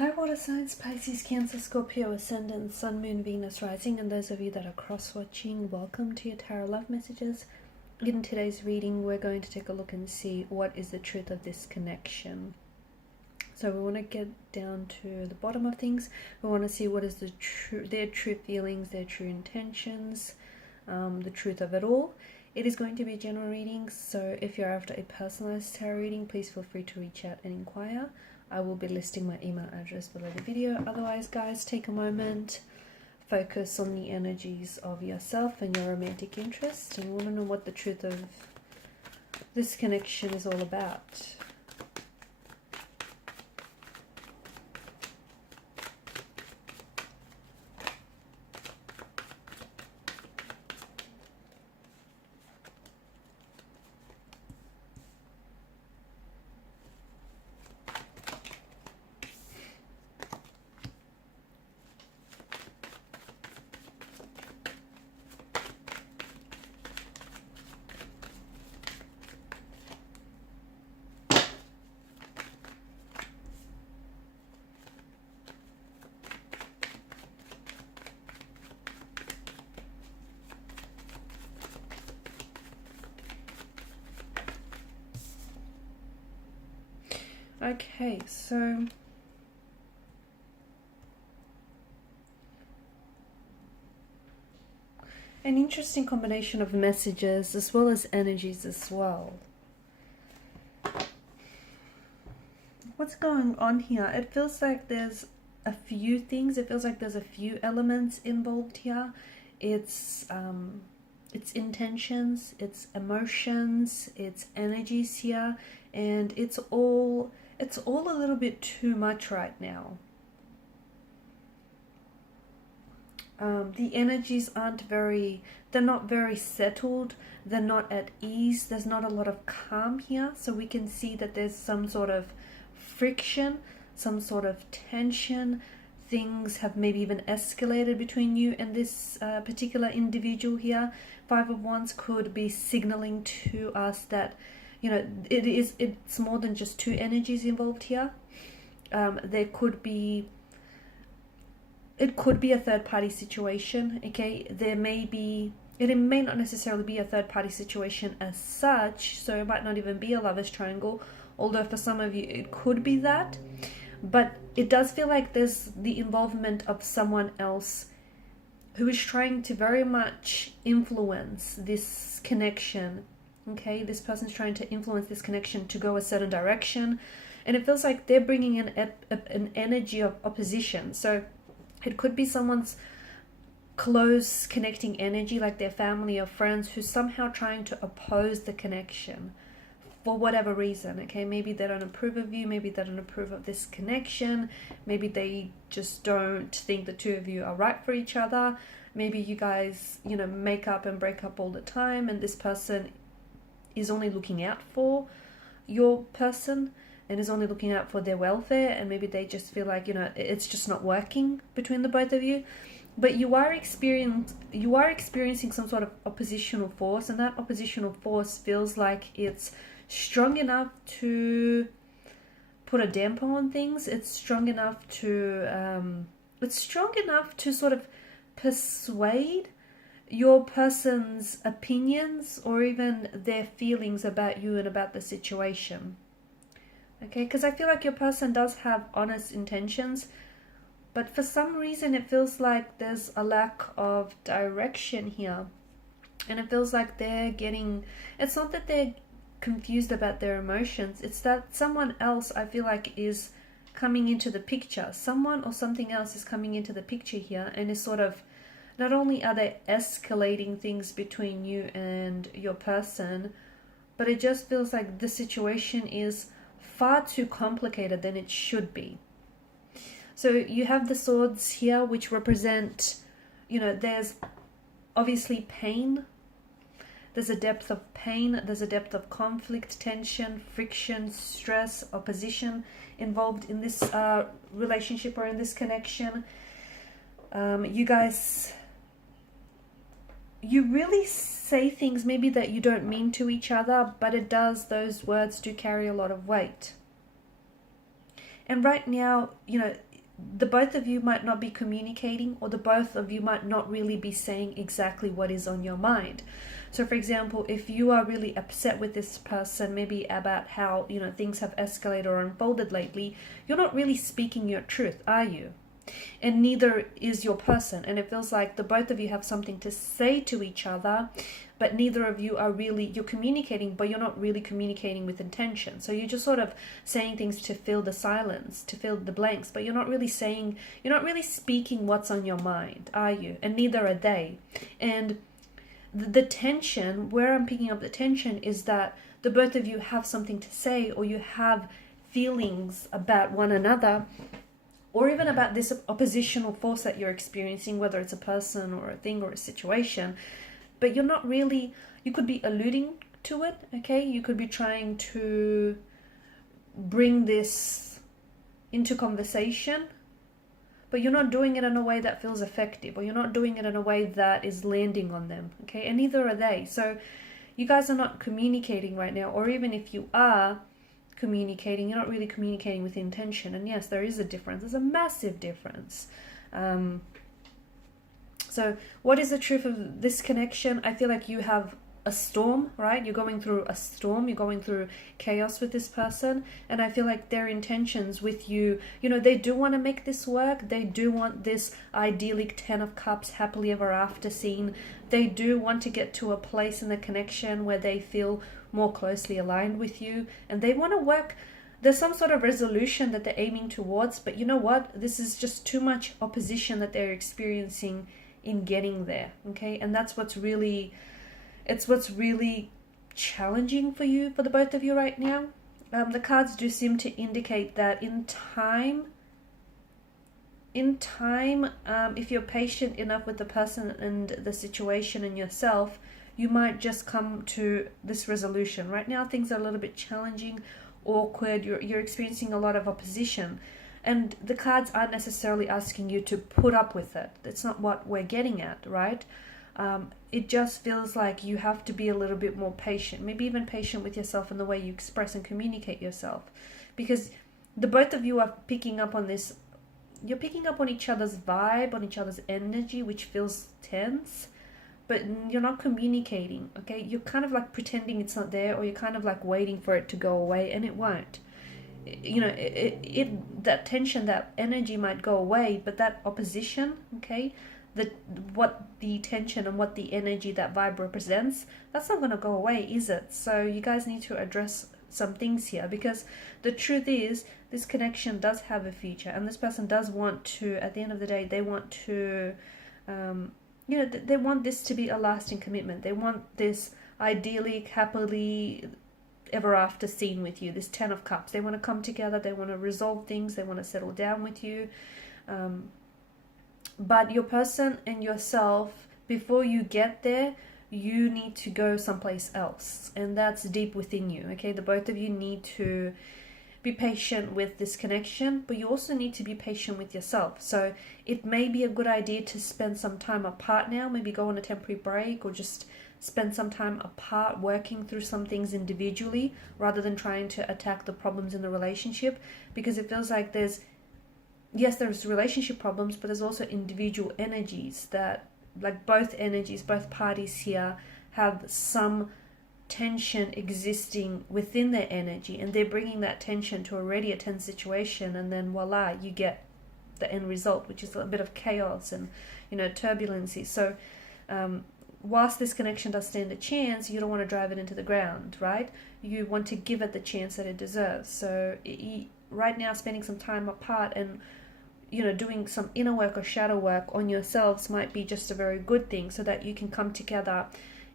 Hi water signs, Pisces, Cancer, Scorpio, Ascendant, Sun, Moon, Venus, Rising, and those of you that are cross-watching, welcome to your Tarot Love Messages. In today's reading, we're going to take a look and see what is the truth of this connection. So we want to get down to the bottom of things. We want to see what is their true feelings, their true intentions, the truth of it all. It is going to be a general reading, so if you're after a personalized tarot reading, please feel free to reach out and inquire. I will be listing my email address below the video. Otherwise, guys, take a moment, focus on the energies of yourself and your romantic interest, and want to know what the truth of this connection is all about. Okay, so an interesting combination of messages as well as energies as well. What's going on here? It feels like there's a few things. It feels like there's a few elements involved here. It's intentions, it's emotions, it's energies here, and it's all a little bit too much right now. The energies they're not very settled, they're not at ease, there's not a lot of calm here, so we can see that there's some sort of friction, some sort of tension. Things have maybe even escalated between you and this particular individual here. Five of Wands could be signaling to us that, you know, it's more than just two energies involved here. It could be a third party situation. Okay, it may not necessarily be a third party situation as such, so it might not even be a lover's triangle, although for some of you it could be that. But it does feel like there's the involvement of someone else who is trying to very much influence this connection. Okay, this person's trying to influence this connection to go a certain direction, and it feels like they're bringing in an energy of opposition. So it could be someone's close connecting energy, like their family or friends, who's somehow trying to oppose the connection for whatever reason. Okay, maybe they don't approve of you, maybe they don't approve of this connection, maybe they just don't think the two of you are right for each other. Maybe you guys, you know, make up and break up all the time, and this person is only looking out for your person and is only looking out for their welfare, and maybe they just feel like, you know, it's just not working between the both of you. But you are experiencing some sort of oppositional force, and that oppositional force feels like it's strong enough to put a damper on things. It's strong enough to sort of persuade your person's opinions or even their feelings about you and about the situation. Okay, because I feel like your person does have honest intentions, but for some reason it feels like there's a lack of direction here. And it feels like it's not that they're confused about their emotions, it's that someone else, I feel like, is coming into the picture. Someone or something else is coming into the picture here, and is sort of, not only are they escalating things between you and your person, but it just feels like the situation is far too complicated than it should be. So you have the swords here, which represent, you know, there's obviously pain. There's a depth of pain, there's a depth of conflict, tension, friction, stress, opposition involved in this relationship or in this connection. You guys, you really say things maybe that you don't mean to each other, but those words do carry a lot of weight. And right now, you know, the both of you might not be communicating, or the both of you might not really be saying exactly what is on your mind. So for example, if you are really upset with this person, maybe about how, things have escalated or unfolded lately, you're not really speaking your truth, are you? And neither is your person. And it feels like the both of you have something to say to each other, but neither of you are really, you're communicating, but you're not really communicating with intention. So you're just sort of saying things to fill the silence, to fill the blanks, but you're not really speaking what's on your mind, are you? And neither are they. And the tension, where I'm picking up the tension, is that the both of you have something to say, or you have feelings about one another, or even about this oppositional force that you're experiencing, whether it's a person or a thing or a situation, but you're not really, you could be alluding to it, okay? You could be trying to bring this into conversation, but you're not doing it in a way that feels effective, or you're not doing it in a way that is landing on them, okay? And neither are they. So you guys are not communicating right now, or even if you are communicating, you're not really communicating with intention. And yes, there is a difference. There's a massive difference. So what is the truth of this connection? I feel like you have a storm, right? You're going through a storm, you're going through chaos with this person, and I feel like their intentions with you, they do want to make this work. They do want this idyllic 10 of cups, happily ever after scene. They do want to get to a place in the connection where they feel more closely aligned with you, and they want to work. There's some sort of resolution that they're aiming towards, but you know what? This is just too much opposition that they're experiencing in getting there, okay? And that's what's really challenging for you, for the both of you right now. The cards do seem to indicate that in time, if you're patient enough with the person and the situation and yourself, you might just come to this resolution. Right now, things are a little bit challenging, awkward. You're experiencing a lot of opposition, and the cards aren't necessarily asking you to put up with it. That's not what we're getting at, right? It just feels like you have to be a little bit more patient, maybe even patient with yourself in the way you express and communicate yourself, because the both of you are picking up on this. You're picking up on each other's vibe, on each other's energy, which feels tense, but you're not communicating, okay? You're kind of like pretending it's not there, or you're kind of like waiting for it to go away, and it won't. That tension, that energy might go away, but that opposition, okay, what the tension and what the energy, that vibe represents, that's not going to go away, is it? So you guys need to address some things here, because the truth is this connection does have a future, and this person does want to, at the end of the day, they want to they want this to be a lasting commitment. They want this idyllic, happily ever after scene with you, this 10 of cups. They want to come together, they want to resolve things, they want to settle down with you. But your person and yourself, before you get there, you need to go someplace else, and that's deep within you, okay? The both of you need to be patient with this connection, but you also need to be patient with yourself. So it may be a good idea to spend some time apart now, maybe go on a temporary break, or just spend some time apart working through some things individually, rather than trying to attack the problems in the relationship, because it feels like there's relationship problems, but there's also individual energies that, like both energies, both parties here have some tension existing within their energy, and they're bringing that tension to already a tense situation, and then voila, you get the end result, which is a bit of chaos and turbulency. So whilst this connection does stand a chance, you don't want to drive it into the ground, right? You want to give it the chance that it deserves. So right now, spending some time apart and doing some inner work or shadow work on yourselves might be just a very good thing, so that you can come together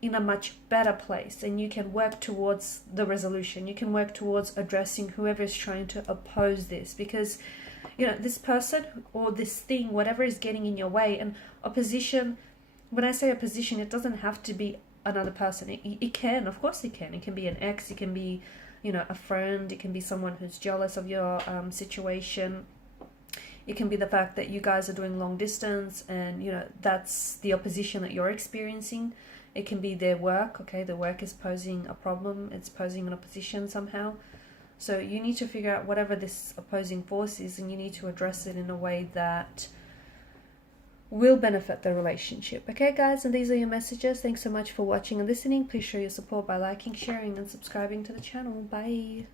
in a much better place, and you can work towards the resolution. You can work towards addressing whoever is trying to oppose this, because this person or this thing, whatever is getting in your way. And opposition, when I say opposition, it doesn't have to be another person. It can, of course it can be an ex, it can be a friend, it can be someone who's jealous of your situation. It can be the fact that you guys are doing long distance, and that's the opposition that you're experiencing. It can be their work, okay? The work is posing a problem, it's posing an opposition somehow. So you need to figure out whatever this opposing force is, and you need to address it in a way that will benefit the relationship. Okay, guys, and these are your messages. Thanks so much for watching and listening. Please show your support by liking, sharing, and subscribing to the channel. Bye.